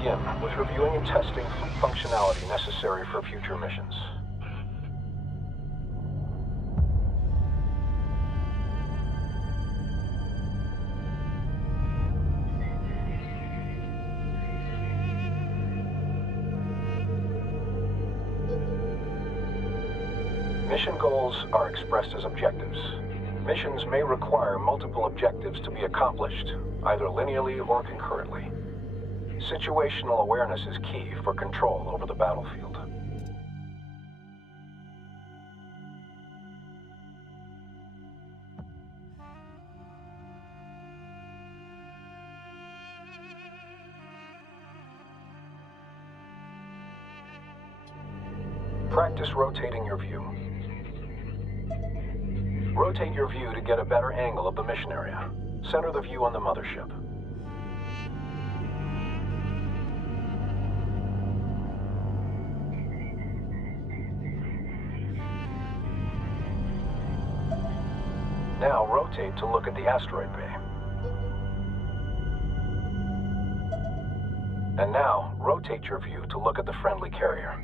begin with reviewing and testing functionality necessary for future missions. Mission goals are expressed as objectives. Missions may require multiple objectives to be accomplished, either linearly or concurrently. Situational awareness is key for control over the battlefield. Practice rotating your view. Rotate your view to get a better angle of the mission area. Center the view on the mothership. Now rotate to look at the asteroid bay. And now rotate your view to look at the friendly carrier.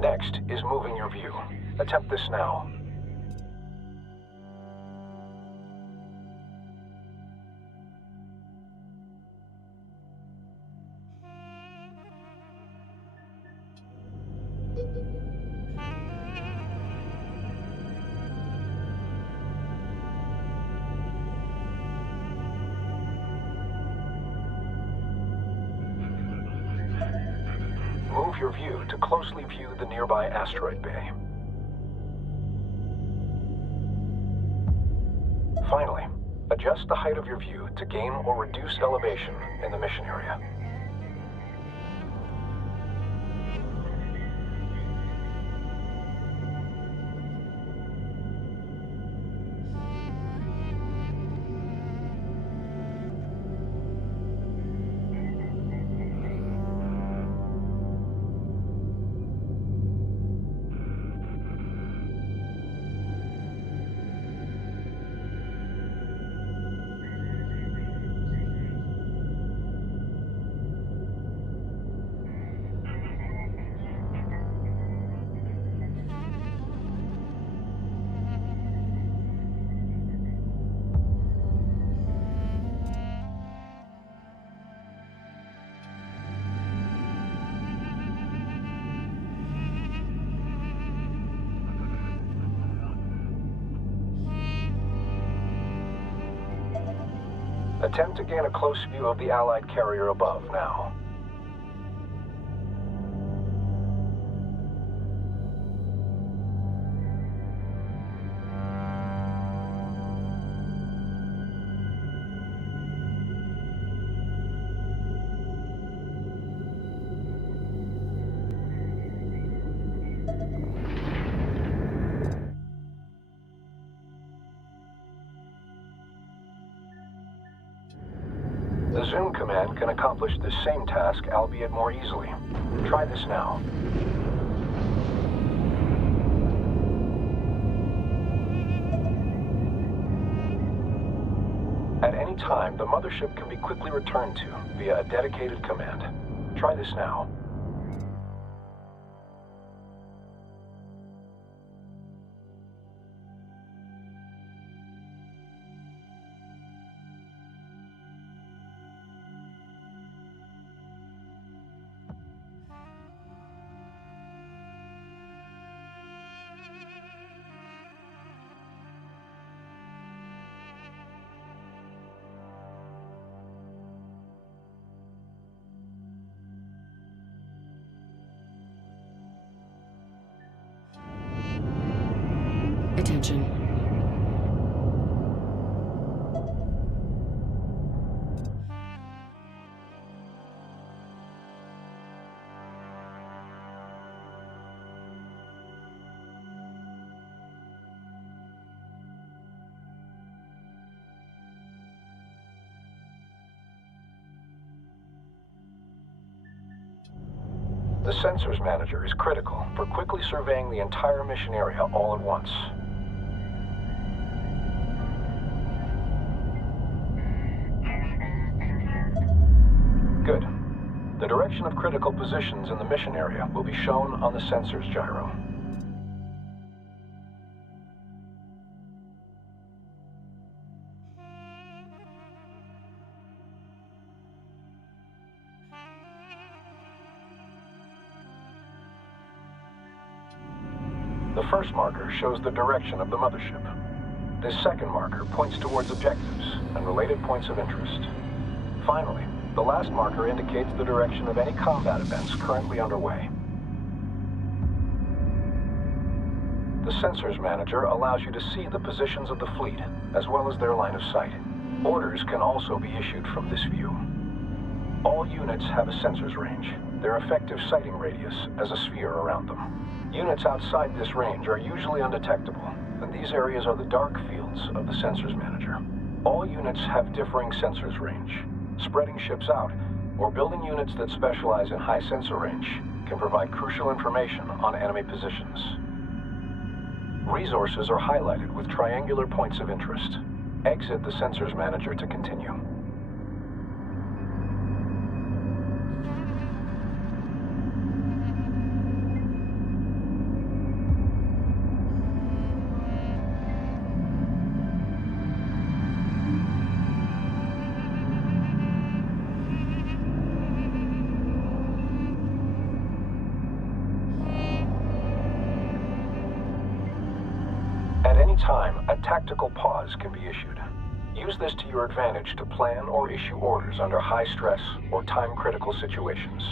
Next is moving your view. Attempt this now. Move your view to closely view the nearby asteroid bay. Finally, adjust the height of your view to gain or reduce elevation in the mission area. Attempt to gain a close view of the Allied carrier above now. The zoom command can accomplish this same task, albeit more easily. Try this now. At any time, the mothership can be quickly returned to via a dedicated command. Try this now. Attention. The Sensors Manager is critical for quickly surveying the entire mission area all at once. Good. The direction of critical positions in the mission area will be shown on the sensors gyro. The first marker shows the direction of the mothership. This second marker points towards objectives and related points of interest. Finally, the last marker indicates the direction of any combat events currently underway. The Sensors Manager allows you to see the positions of the fleet, as well as their line of sight. Orders can also be issued from this view. All units have a sensors range, their effective sighting radius as a sphere around them. Units outside this range are usually undetectable, and these areas are the dark fields of the Sensors Manager. All units have differing sensors range. Spreading ships out, or building units that specialize in high sensor range, can provide crucial information on enemy positions. Resources are highlighted with triangular points of interest. Exit the Sensors Manager to continue. At any time, a tactical pause can be issued. Use this to your advantage to plan or issue orders under high stress or time-critical situations.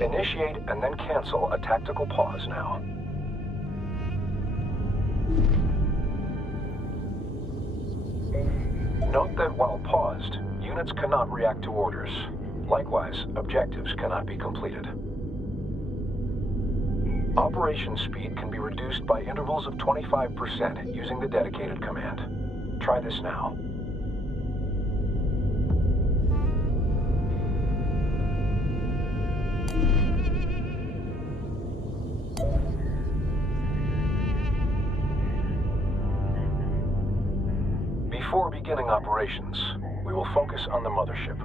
Initiate and then cancel a tactical pause now. Note that while paused, units cannot react to orders. Likewise, objectives cannot be completed. Operation speed can be reduced by intervals of 25% using the dedicated command. Try this now. Before beginning operations, we will focus on the mothership.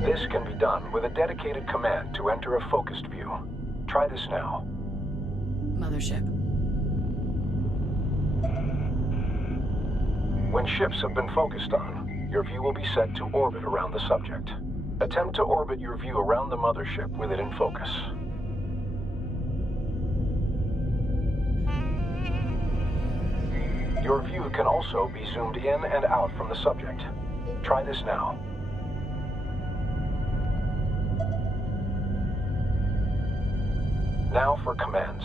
This can be done with a dedicated command to enter a focused view. Try this now. Mothership. When ships have been focused on, your view will be set to orbit around the subject. Attempt to orbit your view around the mothership with it in focus. Your view can also be zoomed in and out from the subject. Try this now. Now for commands.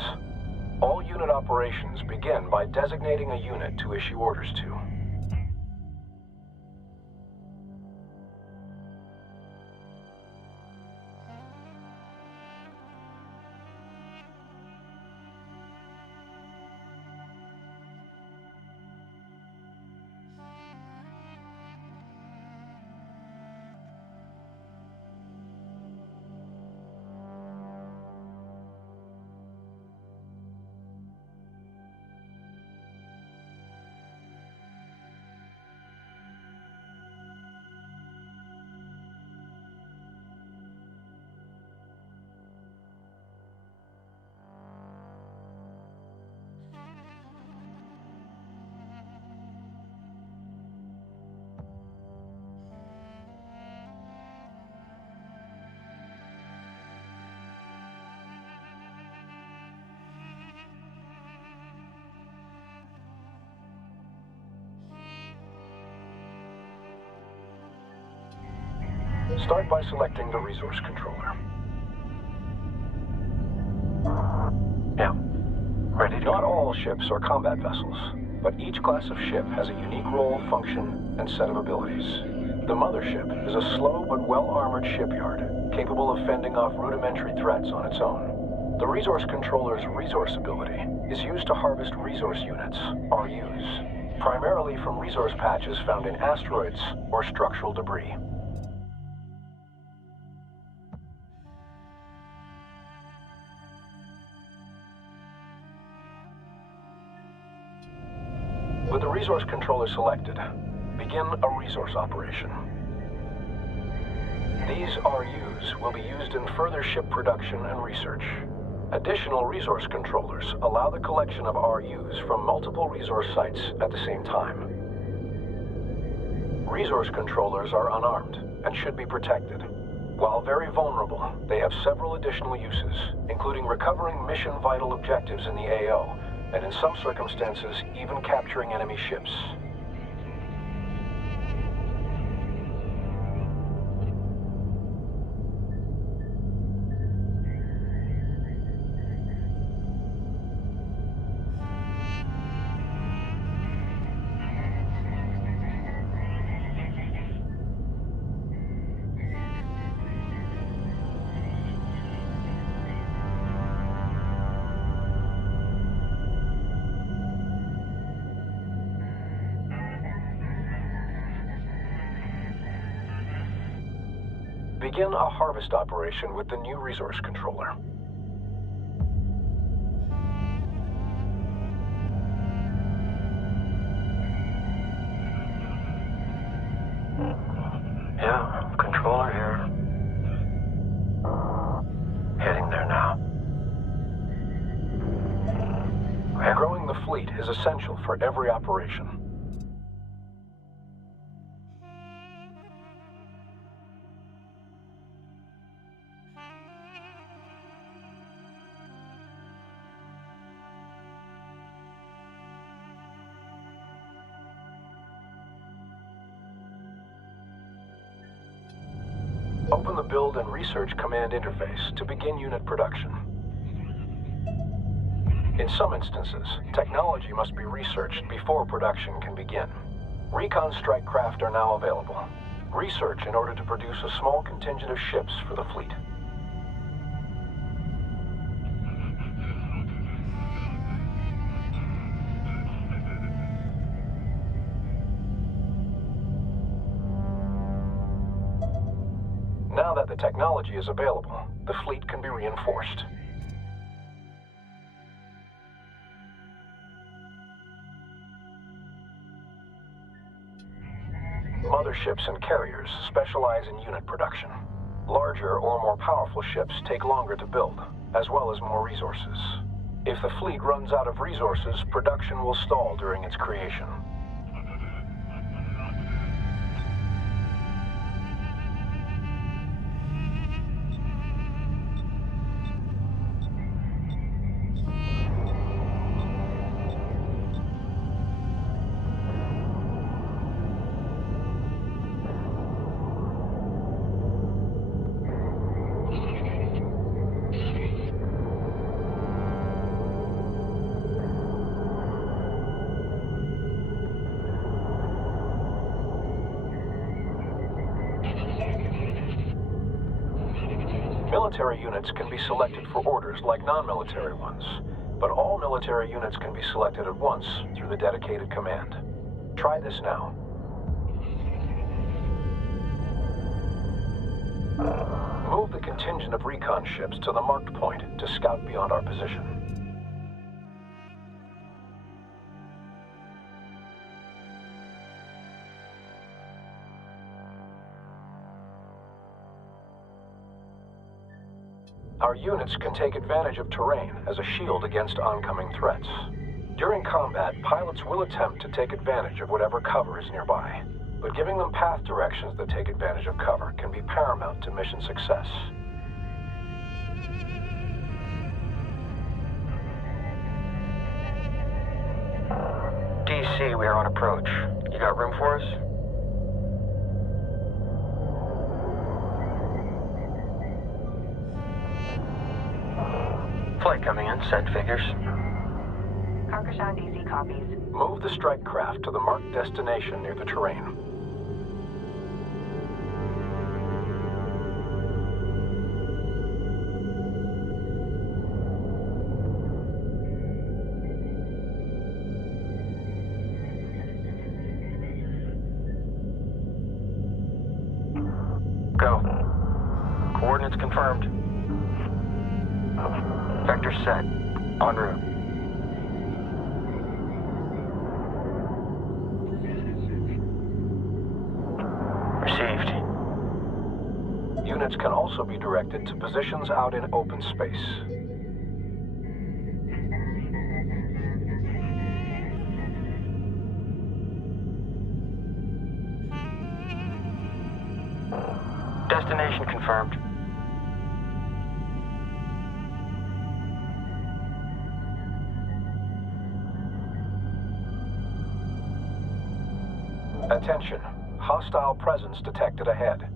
All unit operations begin by designating a unit to issue orders to. Start by selecting the resource controller. Yeah. Ready to Not go. all ships are combat vessels, but each class of ship has a unique role, function, and set of abilities. The mothership is a slow but well-armored shipyard, capable of fending off rudimentary threats on its own. The resource controller's resource ability is used to harvest resource units, RUs, primarily from resource patches found in asteroids or structural debris. With the resource controller selected, begin a resource operation. These RUs will be used in further ship production and research. Additional resource controllers allow the collection of RUs from multiple resource sites at the same time. Resource controllers are unarmed and should be protected. While very vulnerable, they have several additional uses, including recovering mission-vital objectives in the AO, and in some circumstances, even capturing enemy ships. Begin a harvest operation with the new resource controller. Yeah, controller here. Heading there now. Growing the fleet is essential for every operation. Open the Build and Research Command interface to begin unit production. In some instances, technology must be researched before production can begin. Recon strike craft are now available. Research in order to produce a small contingent of ships for the fleet. Now that the technology is available, the fleet can be reinforced. Motherships and carriers specialize in unit production. Larger or more powerful ships take longer to build, as well as more resources. If the fleet runs out of resources, production will stall during its creation. Military units can be selected for orders like non-military ones, but all military units can be selected at once through the dedicated command. Try this now. Move the contingent of recon ships to the marked point to scout beyond our position. Our units can take advantage of terrain as a shield against oncoming threats. During combat, pilots will attempt to take advantage of whatever cover is nearby, but giving them path directions that take advantage of cover can be paramount to mission success. DC, we are on approach. You got room for us? send figures. Karkashan DC copies. Move the strike craft to the marked destination near the terrain. Go. Coordinates confirmed. Vector set. En route. Received. Units can also be directed to positions out in open space. Destination confirmed. Attention. Hostile presence detected ahead.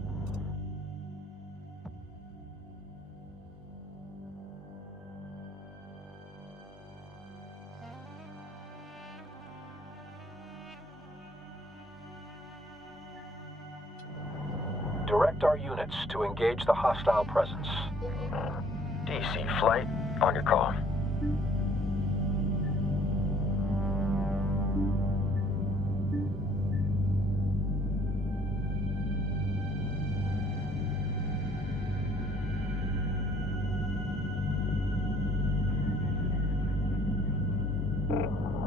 Direct our units to engage the hostile presence. DC flight, on your call.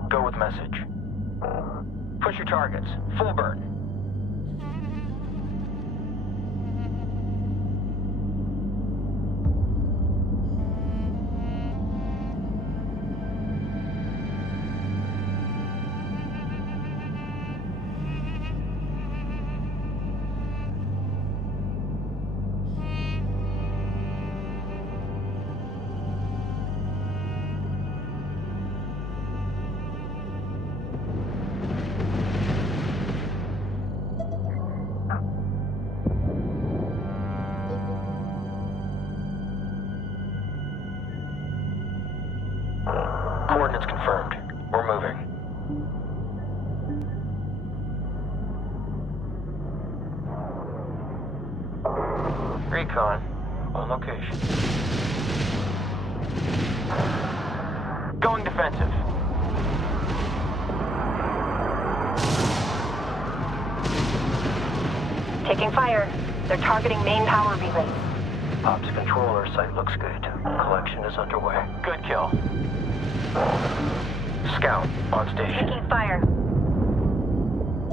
Go with message. Push your targets. Full burn. Coordinates confirmed. We're moving. Recon on location. Going defensive. Taking fire. They're targeting main power relays. Ops controller site looks good. Collection is underway. Good kill. Scout on station. Taking fire.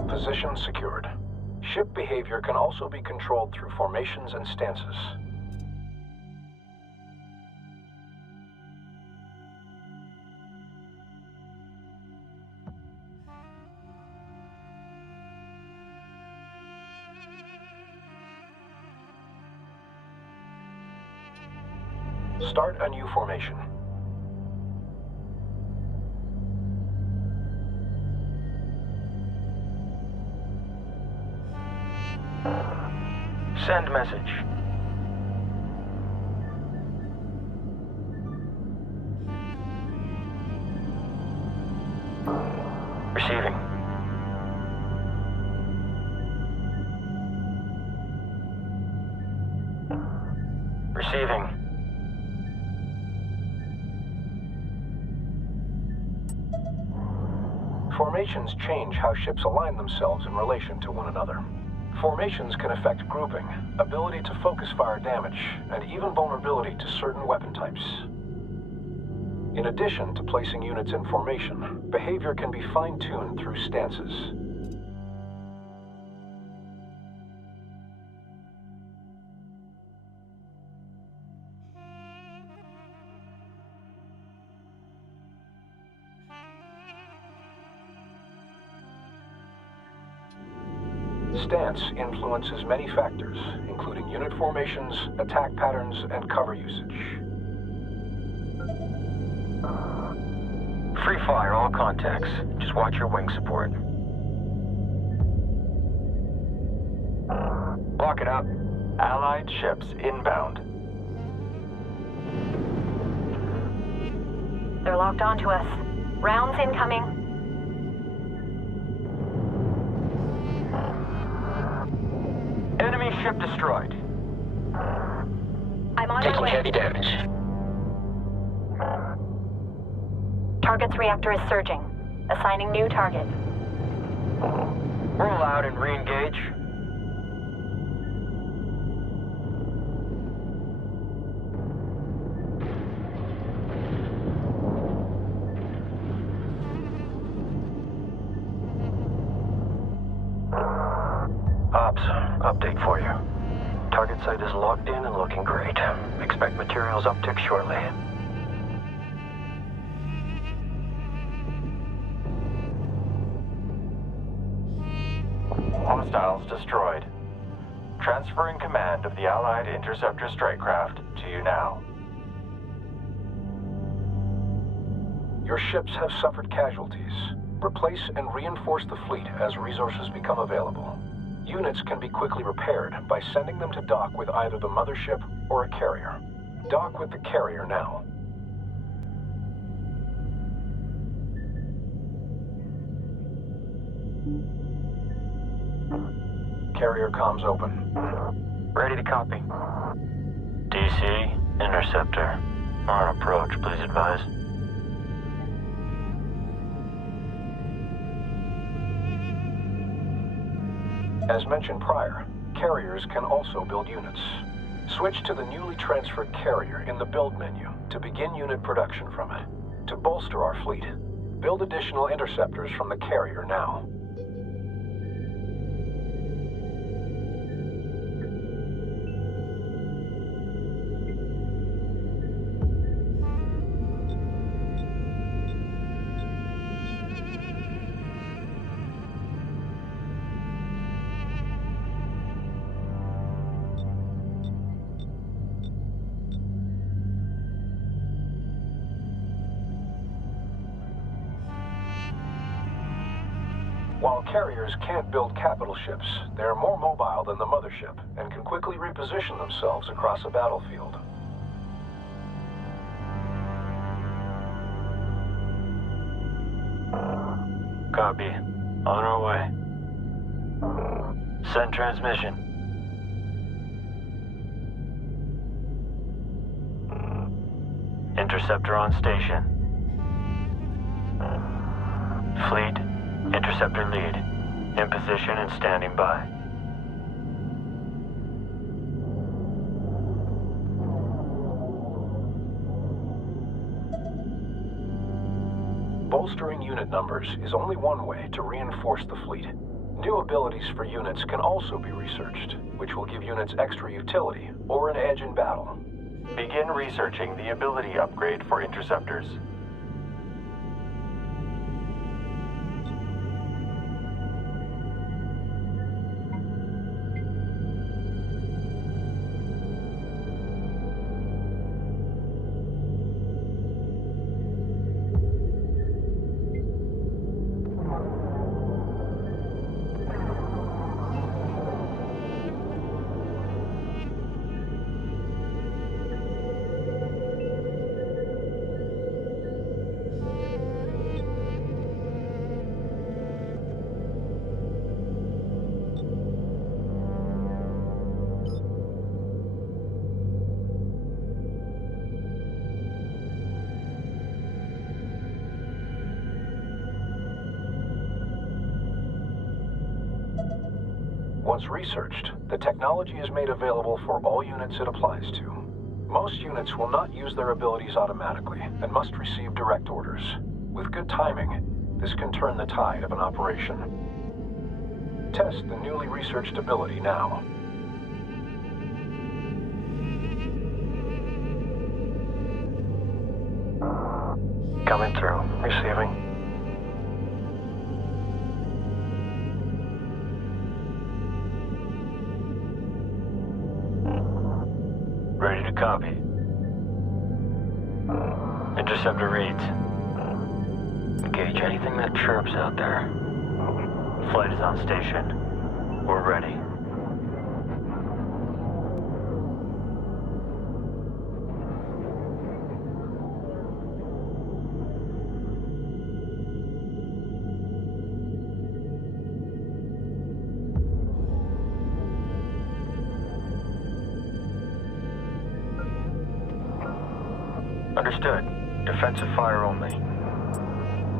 Position secured. Ship behavior can also be controlled through formations and stances. Start a new formation. Send message. Receiving. Receiving. Formations change how ships align themselves in relation to one another. Formations can affect grouping, ability to focus fire damage, and even vulnerability to certain weapon types. In addition to placing units in formation, behavior can be fine-tuned through stances. Stance influences many factors, including unit formations, attack patterns, and cover usage. Free fire all contacts. Just watch your wing support. Lock it up. Allied ships inbound. They're locked onto us. Rounds incoming. Enemy ship destroyed. I'm on my Taking way. heavy damage. Target's reactor is surging. Assigning new target. Roll out and re-engage. Ops, update for you. Target site is locked in and looking great. Expect materials uptick shortly. Hostiles destroyed. Transferring command of the Allied interceptor strikecraft to you now. Your ships have suffered casualties. Replace and reinforce the fleet as resources become available. Units can be quickly repaired by sending them to dock with either the mothership or a carrier. Dock with the carrier now. Carrier comms open. Ready to copy. DC, interceptor. On approach, please advise. As mentioned prior, carriers can also build units. Switch to the newly transferred carrier in the build menu to begin unit production from it. To bolster our fleet, build additional interceptors from the carrier now. While carriers can't build capital ships, they're more mobile than the mothership and can quickly reposition themselves across a battlefield. Copy. On our way. Send transmission. Interceptor on station. Fleet, interceptor lead. In position and standing by. Bolstering unit numbers is only one way to reinforce the fleet. New abilities for units can also be researched, which will give units extra utility or an edge in battle. Begin researching the ability upgrade for interceptors. Once researched, the technology is made available for all units it applies to. Most units will not use their abilities automatically and must receive direct orders. With good timing, this can turn the tide of an operation. Test the newly researched ability now. Coming through. Receiving. Ready to copy. Interceptor reads. Engage anything that chirps out there. Flight is on station. We're ready. Understood. Defensive fire only.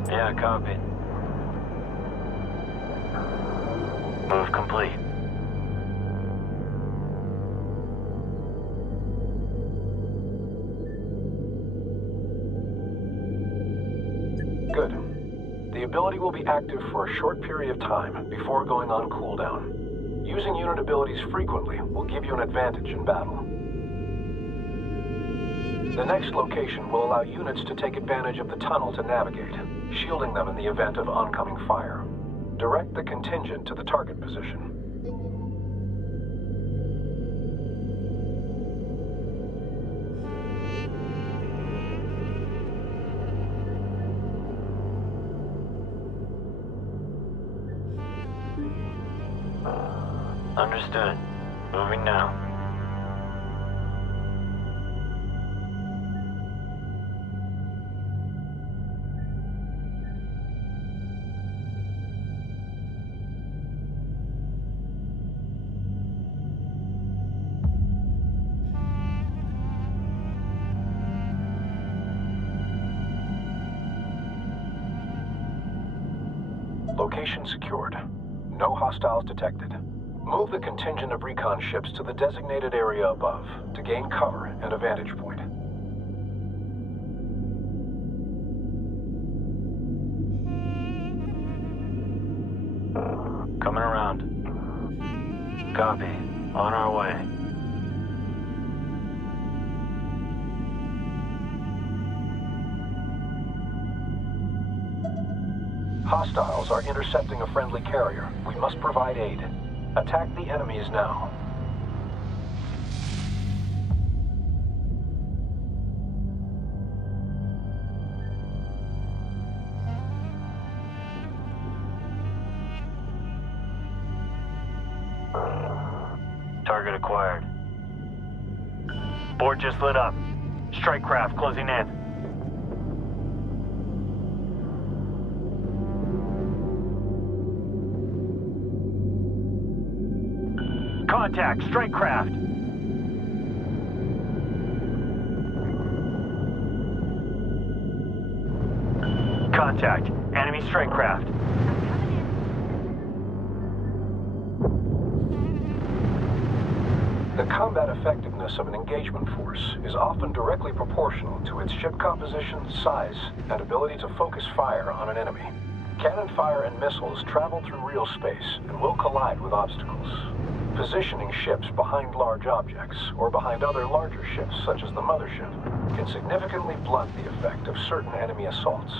Yeah, copy. Move complete. Good. The ability will be active for a short period of time before going on cooldown. Using unit abilities frequently will give you an advantage in battle. The next location will allow units to take advantage of the tunnel to navigate, shielding them in the event of oncoming fire. Direct the contingent to the target position. Understood. Moving now. Location secured. No hostiles detected. Move the contingent of recon ships to the designated area above to gain cover and a vantage point. Coming around. Copy. On our way. Hostiles are intercepting a friendly carrier. We must provide aid. Attack the enemies now. Target acquired. Board just lit up. Strike craft closing in. Contact, strike craft. Contact, enemy strike craft. The combat effectiveness of an engagement force is often directly proportional to its ship composition, size, and ability to focus fire on an enemy. Cannon fire and missiles travel through real space and will collide with obstacles. Positioning ships behind large objects or behind other larger ships, such as the mothership, can significantly blunt the effect of certain enemy assaults.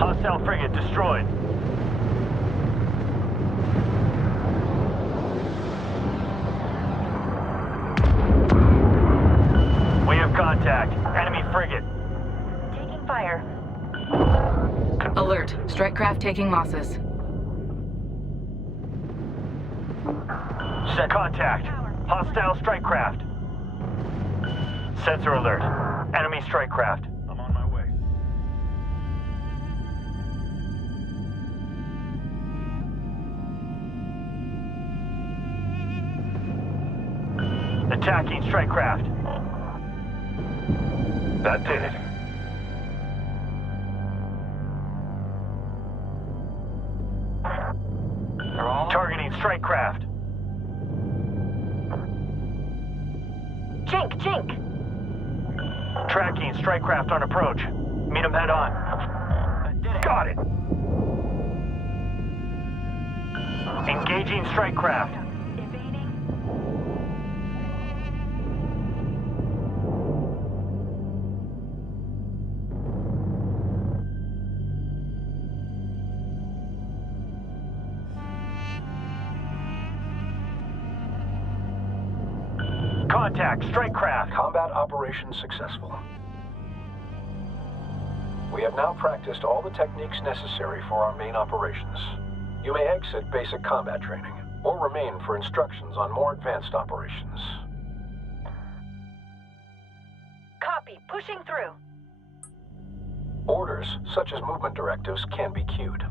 Hostile frigate destroyed. We have contact. Enemy frigate. Taking fire. Alert. Strike craft taking losses. Set contact. Hostile strike craft. Sensor alert. Enemy strike craft. I'm on my way. Attacking strike craft. That did it. Targeting strike craft. Jink! Tracking strike craft on approach. Meet them head on. Got it. Engaging strike craft. Contact, strike craft. Combat operation successful. We have now practiced all the techniques necessary for our main operations. You may exit basic combat training, or remain for instructions on more advanced operations. Copy. Pushing through. Orders, such as movement directives, can be queued.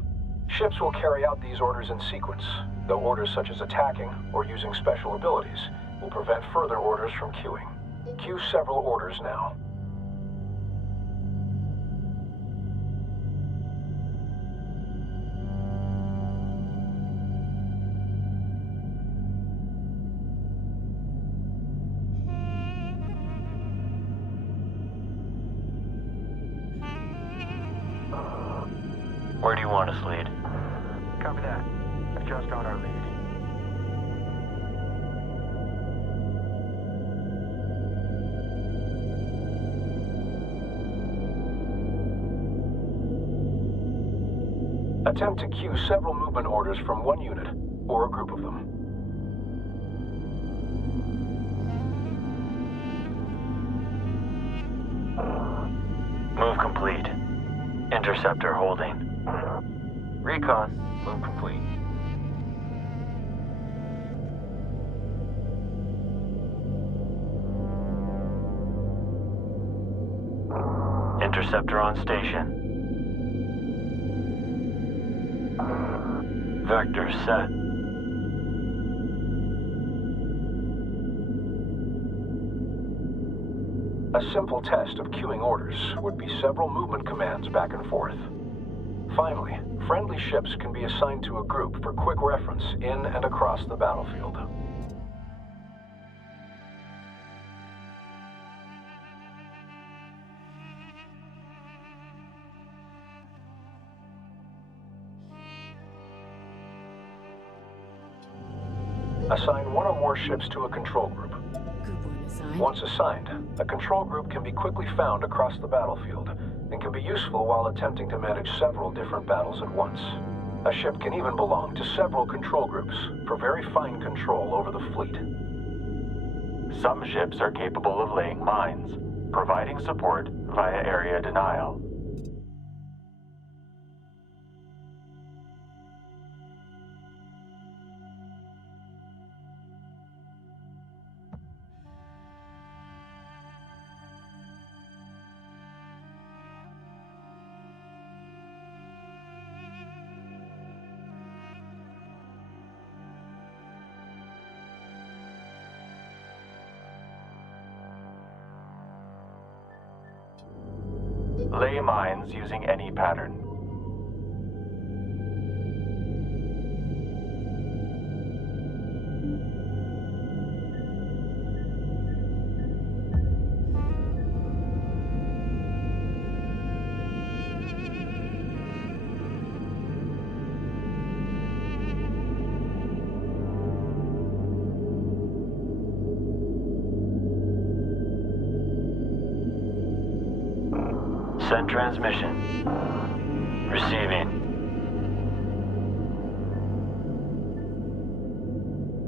Ships will carry out these orders in sequence, though orders such as attacking or using special abilities will prevent further orders from queuing. Queue several orders now. Where do you want us, lead? Copy that. I've just got our lead. Attempt to queue several movement orders from one unit, or a group of them. Move complete. Interceptor holding. Recon. Move complete. Interceptor on station. Vector set. A simple test of queuing orders would be several movement commands back and forth. Finally, friendly ships can be assigned to a group for quick reference in and across the battlefield. Assign one or more ships to a control group. Group 1 assigned. Once assigned, a control group can be quickly found across the battlefield and can be useful while attempting to manage several different battles at once. A ship can even belong to several control groups for very fine control over the fleet. Some ships are capable of laying mines, providing support via area denial. Lay mines using any pattern. Send transmission. Receiving.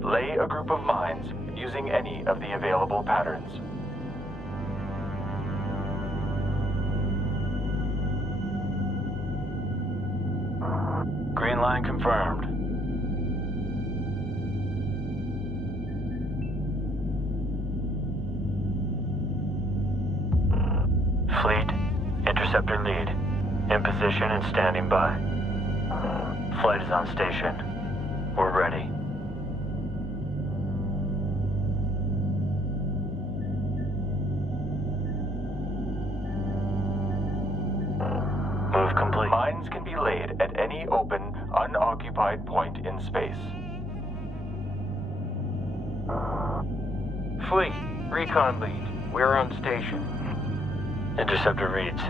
Lay a group of mines using any of the available patterns. Green line confirmed. Fleet, interceptor lead. In position and standing by. Flight is on station. We're ready. Move complete. Mines can be laid at any open, unoccupied point in space. Fleet, recon lead. We're on station. Interceptor reads.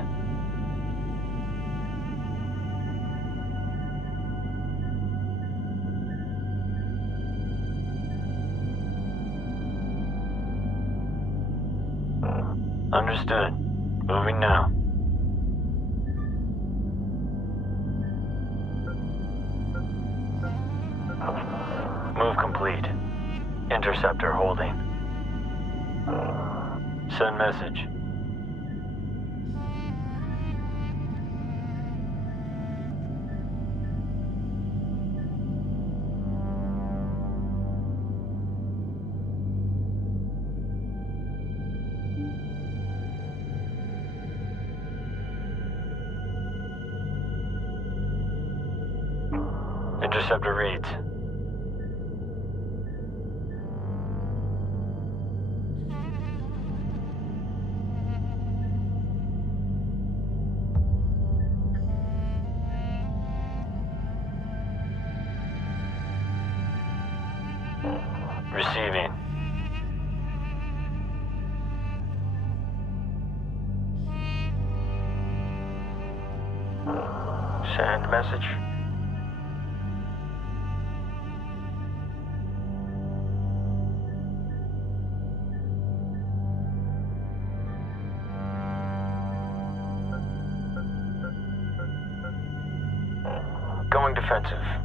Understood. Moving now. Move complete. Interceptor holding. Send message. Interceptor reads. Receiving. Send message. Going defensive.